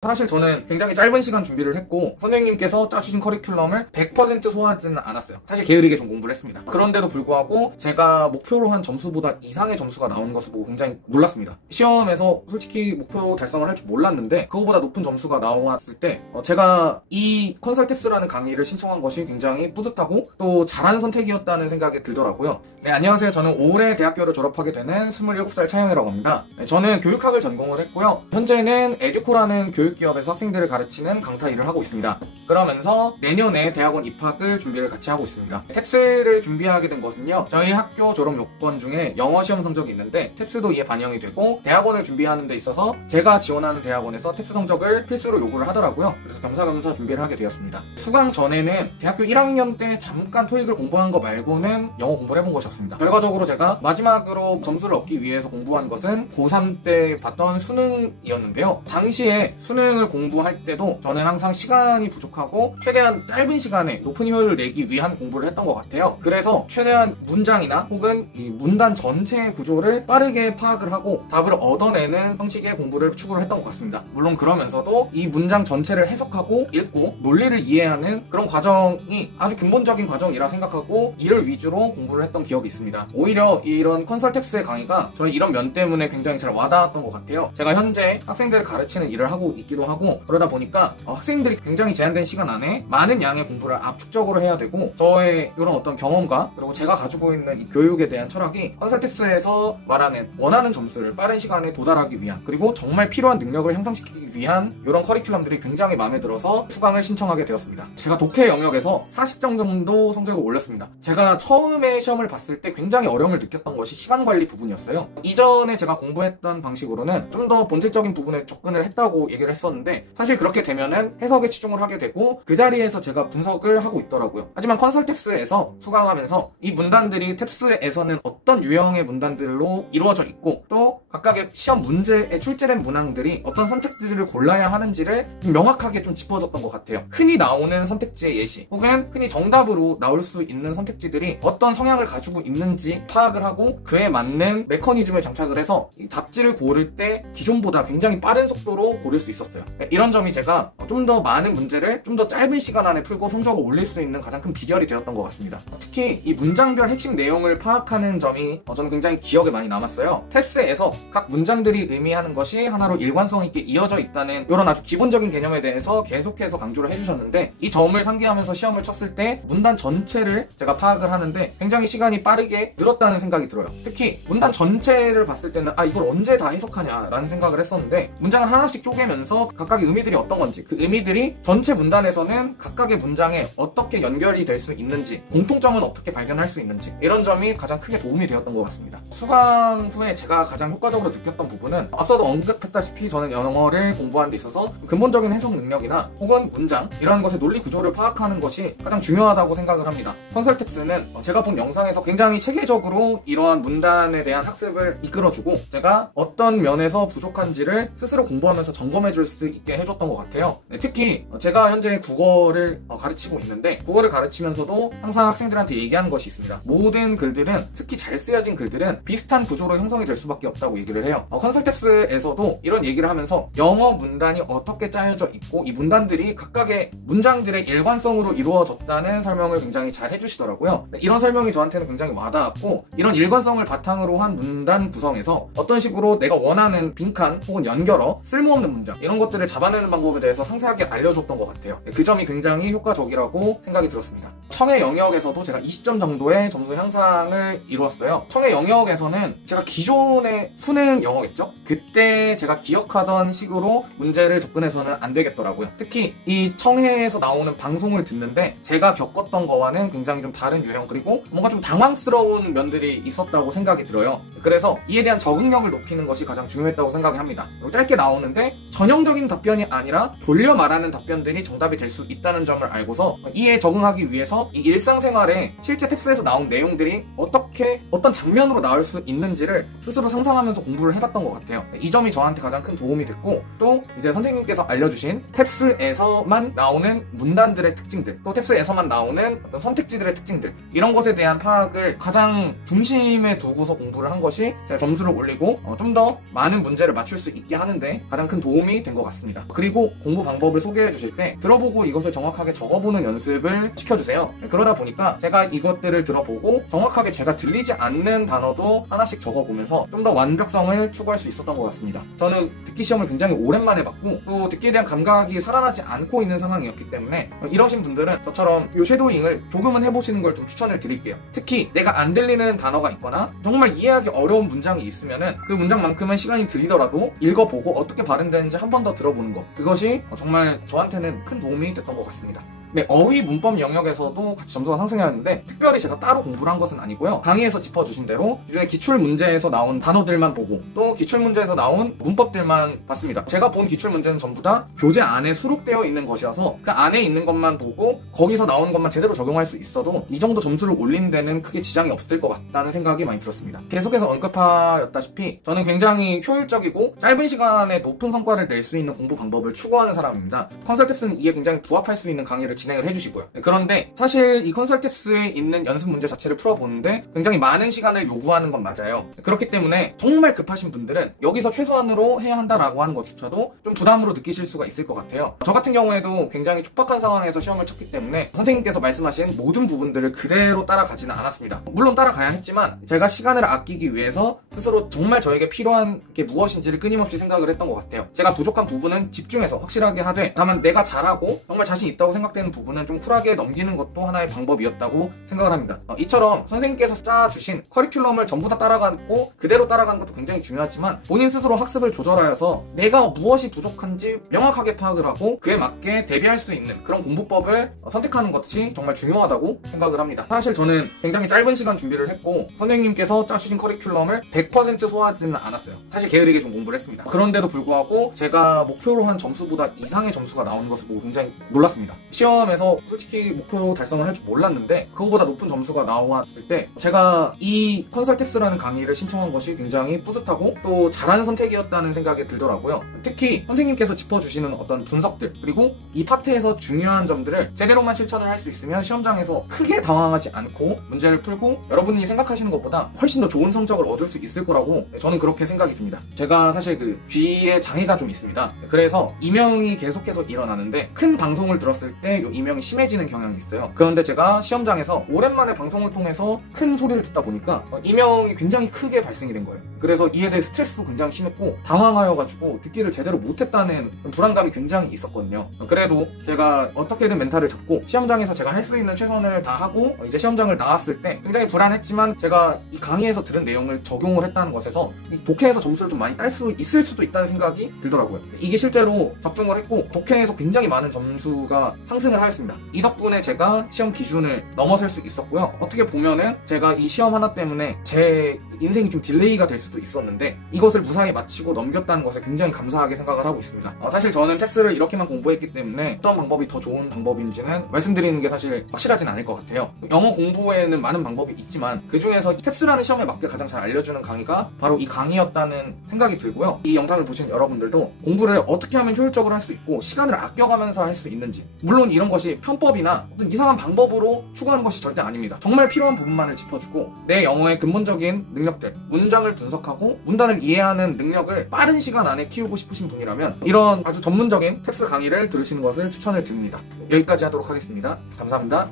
사실 저는 굉장히 짧은 시간 준비를 했고 선생님께서 짜주신 커리큘럼을 100% 소화하지는 않았어요. 사실 게으르게 좀 공부를 했습니다. 그런데도 불구하고 제가 목표로 한 점수보다 이상의 점수가 나오는 것을 보고 굉장히 놀랐습니다. 시험에서 솔직히 목표 달성을 할 줄 몰랐는데 그거보다 높은 점수가 나왔을 때 제가 이 컨설탭스라는 강의를 신청한 것이 굉장히 뿌듯하고 또 잘한 선택이었다는 생각이 들더라고요. 네, 안녕하세요. 저는 올해 대학교를 졸업하게 되는 27살 차영이라고 합니다. 네, 저는 교육학을 전공을 했고요. 현재는 에듀코라는 교육기업에서 학생들을 가르치는 강사 일을 하고 있습니다. 그러면서 내년에 대학원 입학을 준비를 같이 하고 있습니다. 탭스를 준비하게 된 것은요, 저희 학교 졸업 요건 중에 영어 시험 성적이 있는데 탭스도 이에 반영이 되고 대학원을 준비하는 데 있어서 제가 지원하는 대학원에서 탭스 성적을 필수로 요구를 하더라고요. 그래서 겸사겸사 준비를 하게 되었습니다. 수강 전에는 대학교 1학년 때 잠깐 토익을 공부한 거 말고는 영어 공부를 해본 것이었습니다. 결과적으로 제가 마지막으로 점수를 얻기 위해서 공부한 것은 고3 때 봤던 수능이었는데요. 당시에 수능을 공부할 때도 저는 항상 시간이 부족하고 최대한 짧은 시간에 높은 효율을 내기 위한 공부를 했던 것 같아요. 그래서 최대한 문장이나 혹은 이 문단 전체의 구조를 빠르게 파악을 하고 답을 얻어내는 형식의 공부를 추구를 했던 것 같습니다. 물론 그러면서도 이 문장 전체를 해석하고 읽고 논리를 이해하는 그런 과정이 아주 근본적인 과정이라 생각하고 이를 위주로 공부를 했던 기억이 있습니다. 오히려 이런 컨설탭스의 강의가 저는 이런 면 때문에 굉장히 잘 와닿았던 것 같아요. 제가 현재 학생들을 가르치는 일을 하고 있기도 하고 그러다 보니까 학생들이 굉장히 제한된 시간 안에 많은 양의 공부를 압축적으로 해야 되고 저의 이런 어떤 경험과 그리고 제가 가지고 있는 이 교육에 대한 철학이 컨설탭스에서 말하는 원하는 점수를 빠른 시간에 도달하기 위한 그리고 정말 필요한 능력을 향상시키기 위한 이런 커리큘럼들이 굉장히 마음에 들어서 수강을 신청하게 되었습니다. 제가 독해 영역에서 40점 정도 성적을 올렸습니다. 제가 처음에 시험을 봤을 때 굉장히 어려움을 느꼈던 것이 시간 관리 부분이었어요. 이전에 제가 공부했던 방식으로는 좀 더 본질적인 부분에 접근을 했다고 얘기를 했었는데 사실 그렇게 되면은 해석에 치중을 하게 되고 그 자리에서 제가 분석을 하고 있더라고요. 하지만 컨설탭스에서 수강하면서 이 문단들이 탭스에서는 어떤 유형의 문단들로 이루어져 있고 또 각각의 시험 문제에 출제된 문항들이 어떤 선택지를 골라야 하는지를 좀 명확하게 좀 짚어줬던 것 같아요. 흔히 나오는 선택지의 예시 혹은 흔히 정답으로 나올 수 있는 선택지들이 어떤 성향을 가지고 있는지 파악을 하고 그에 맞는 메커니즘을 장착을 해서 이 답지를 고를 때 기존보다 굉장히 빠른 속도로 고를 수 있었어요. 이런 점이 제가 좀 더 많은 문제를 좀 더 짧은 시간 안에 풀고 성적을 올릴 수 있는 가장 큰 비결이 되었던 것 같습니다. 특히 이 문장별 핵심 내용을 파악하는 점이 저는 굉장히 기억에 많이 남았어요. 탭스에서 각 문장들이 의미하는 것이 하나로 일관성 있게 이어져 있다는 이런 아주 기본적인 개념에 대해서 계속해서 강조를 해주셨는데 이 점을 상기하면서 시험을 쳤을 때 문단 전체를 제가 파악을 하는데 굉장히 시간이 빠르게 늘었다는 생각이 들어요. 특히 문단 전체를 봤을 때는 이걸 언제 다 해석하냐라는 생각을 했었는데 문장을 하나씩 쪼개면서 각각의 의미들이 어떤 건지 그 의미들이 전체 문단에서는 각각의 문장에 어떻게 연결이 될 수 있는지 공통점은 어떻게 발견할 수 있는지 이런 점이 가장 크게 도움이 되었던 것 같습니다. 수강 후에 제가 가장 효과적으로 느꼈던 부분은 앞서도 언급했다시피 저는 영어를 공부하는 데 있어서 근본적인 해석 능력이나 혹은 문장 이런 것의 논리 구조를 파악하는 것이 가장 중요하다고 생각을 합니다. 컨설탭스는 제가 본 영상에서 굉장히 체계적으로 이러한 문단에 대한 학습을 이끌어주고 제가 어떤 면에서 부족한지를 스스로 공부하면서 점검해 줄 수 있게 해줬던 것 같아요. 특히 제가 현재 국어를 가르치고 있는데 국어를 가르치면서도 항상 학생들한테 얘기하는 것이 있습니다. 모든 글들은 특히 잘 쓰여진 글들은 비슷한 구조로 형성이 될 수밖에 없다고 얘기를 해요. 컨설탭스에서도 이런 얘기를 하면서 영어 문단이 어떻게 짜여져 있고 이 문단들이 각각의 문장들의 일관성으로 이루어졌다는 설명을 굉장히 잘 해주시더라고요. 이런 설명이 저한테는 굉장히 와닿았고 이런 일관성을 바탕으로 한 문단 구성에서 어떤 식으로 내가 원하는 빈칸 혹은 연결어, 쓸모없는 문장 이런 것들을 잡아내는 방법에 대해서 상세하게 알려줬던 것 같아요. 그 점이 굉장히 효과적이라고 생각이 들었습니다. 청해 영역에서도 제가 20점 정도의 점수 향상을 이루었어요. 청해 영역에서는 제가 기존의 수능 영어겠죠? 그때 제가 기억하던 식으로 문제를 접근해서는 안 되겠더라고요. 특히 이 청해에서 나오는 방송을 듣는데 제가 겪었던 거와는 굉장히 좀 다른 유형 그리고 뭔가 좀 당황스러운 면들이 있었다고 생각이 들어요. 그래서 이에 대한 적응력을 높이는 것이 가장 중요했다고 생각을 합니다. 그리고 짧게 나오는데 전형적인 답변이 아니라 돌려 말하는 답변들이 정답이 될 수 있다는 점을 알고서 이에 적응하기 위해서 이 일상생활에 실제 탭스에서 나온 내용들이 어떻게 어떤 장면으로 나올 수 있는지를 스스로 상상하면서 공부를 해봤던 것 같아요. 이 점이 저한테 가장 큰 도움이 됐고 또 이제 선생님께서 알려주신 탭스에서만 나오는 문단들의 특징들 또 탭스에서만 나오는 어떤 선택지들의 특징들 이런 것에 대한 파악을 가장 중심에 두고서 공부를 한 것이 제가 점수를 올리고 좀 더 많은 문제를 맞출 수 있게 하는데 가장 큰 도움이 된 것 같습니다. 그리고 공부 방법을 소개해 주실 때 들어보고 이것을 정확하게 적어보는 연습을 시켜주세요. 그러다 보니까 제가 이것들을 들어보고 정확하게 제가 들리지 않는 단어도 하나씩 적어보면서 좀 더 완벽성을 추구할 수 있었던 것 같습니다. 저는 듣기 시험을 굉장히 오랜만에 봤고 또 듣기에 대한 감각이 살아나지 않고 있는 상황이었기 때문에 이러신 분들은 저처럼 이 쉐도잉을 조금은 해보시는 걸 좀 추천을 드릴게요. 특히 내가 안 들리는 단어가 있거나 정말 이해하기 어려운 문장이 있으면은 그 문장만큼은 시간이 들이더라도 읽어보고 어떻게 발음되는지 한 번 더 들어보는 것, 그것이 정말 저한테는 큰 도움이 됐던 것 같습니다. 네, 어휘 문법 영역에서도 같이 점수가 상승해왔는데 특별히 제가 따로 공부를 한 것은 아니고요. 강의에서 짚어주신 대로 기존에 기출문제에서 나온 단어들만 보고 또 기출문제에서 나온 문법들만 봤습니다. 제가 본 기출문제는 전부 다 교재 안에 수록되어 있는 것이어서 그 안에 있는 것만 보고 거기서 나온 것만 제대로 적용할 수 있어도 이 정도 점수를 올리는 데는 크게 지장이 없을 것 같다는 생각이 많이 들었습니다. 계속해서 언급하였다시피 저는 굉장히 효율적이고 짧은 시간에 높은 성과를 낼 수 있는 공부 방법을 추구하는 사람입니다. 컨설탭스는 이에 굉장히 부합할 수 있는 강의를 진행을 해주시고요. 그런데 사실 이 컨설탭스에 있는 연습 문제 자체를 풀어보는데 굉장히 많은 시간을 요구하는 건 맞아요. 그렇기 때문에 정말 급하신 분들은 여기서 최소한으로 해야 한다라고 하는 것조차도 좀 부담으로 느끼실 수가 있을 것 같아요. 저 같은 경우에도 굉장히 촉박한 상황에서 시험을 쳤기 때문에 선생님께서 말씀하신 모든 부분들을 그대로 따라가지는 않았습니다. 물론 따라가야 했지만 제가 시간을 아끼기 위해서 스스로 정말 저에게 필요한 게 무엇인지를 끊임없이 생각을 했던 것 같아요. 제가 부족한 부분은 집중해서 확실하게 하되 다만 내가 잘하고 정말 자신 있다고 생각되는 부분은 좀 쿨하게 넘기는 것도 하나의 방법이었다고 생각을 합니다. 이처럼 선생님께서 짜주신 커리큘럼을 전부 다 따라가고 그대로 따라가는 것도 굉장히 중요하지만 본인 스스로 학습을 조절하여서 내가 무엇이 부족한지 명확하게 파악을 하고 그에 맞게 대비할 수 있는 그런 공부법을 선택하는 것이 정말 중요하다고 생각을 합니다. 사실 저는 굉장히 짧은 시간 준비를 했고 선생님께서 짜주신 커리큘럼을 100% 소화하지는 않았어요. 사실 게으르게 좀 공부를 했습니다. 그런데도 불구하고 제가 목표로 한 점수보다 이상의 점수가 나오는 것을 보고 굉장히 놀랐습니다. 시험에서 솔직히 목표 달성을 할 줄 몰랐는데 그거보다 높은 점수가 나왔을 때 제가 이 컨설탭스라는 강의를 신청한 것이 굉장히 뿌듯하고 또 잘한 선택이었다는 생각이 들더라고요. 특히 선생님께서 짚어주시는 어떤 분석들 그리고 이 파트에서 중요한 점들을 제대로만 실천을 할 수 있으면 시험장에서 크게 당황하지 않고 문제를 풀고 여러분이 생각하시는 것보다 훨씬 더 좋은 성적을 얻을 수 있을 거라고 저는 그렇게 생각이 듭니다. 제가 사실 그 귀에 장애가 좀 있습니다. 그래서 이명이 계속해서 일어나는데 큰 방송을 들었을 때 이 이명이 심해지는 경향이 있어요. 그런데 제가 시험장에서 오랜만에 방송을 통해서 큰 소리를 듣다 보니까 이명이 굉장히 크게 발생이 된 거예요. 그래서 이에 대해 스트레스도 굉장히 심했고 당황하여가지고 듣기를 제대로 못했다는 불안감이 굉장히 있었거든요. 그래도 제가 어떻게든 멘탈을 잡고 시험장에서 제가 할 수 있는 최선을 다하고 이제 시험장을 나왔을 때 굉장히 불안했지만 제가 이 강의에서 들은 내용을 적용을 했다는 것에서 이 독해에서 점수를 좀 많이 딸 수 있을 수도 있다는 생각이 들더라고요. 이게 실제로 적중을 했고 독해에서 굉장히 많은 점수가 상승을 하였습니다. 이 덕분에 제가 시험 기준을 넘어설 수 있었고요. 어떻게 보면은 제가 이 시험 하나 때문에 제 인생이 좀 딜레이가 될 수도 있었는데 이것을 무사히 마치고 넘겼다는 것에 굉장히 감사하게 생각을 하고 있습니다. 사실 저는 탭스를 이렇게만 공부했기 때문에 어떤 방법이 더 좋은 방법인지는 말씀드리는 게 사실 확실하진 않을 것 같아요. 영어 공부에는 많은 방법이 있지만 그 중에서 탭스라는 시험에 맞게 가장 잘 알려주는 강의가 바로 이 강의였다는 생각이 들고요. 이 영상을 보신 여러분들도 공부를 어떻게 하면 효율적으로 할 수 있고 시간을 아껴가면서 할 수 있는지, 물론 이런 것이 편법이나 어떤 이상한 방법으로 추구하는 것이 절대 아닙니다. 정말 필요한 부분만을 짚어주고 내 영어의 근본적인 능력들, 문장을 분석하고 문단을 이해하는 능력을 빠른 시간 안에 키우고 싶으신 분이라면 이런 아주 전문적인 탭스 강의를 들으시는 것을 추천을 드립니다. 여기까지 하도록 하겠습니다. 감사합니다.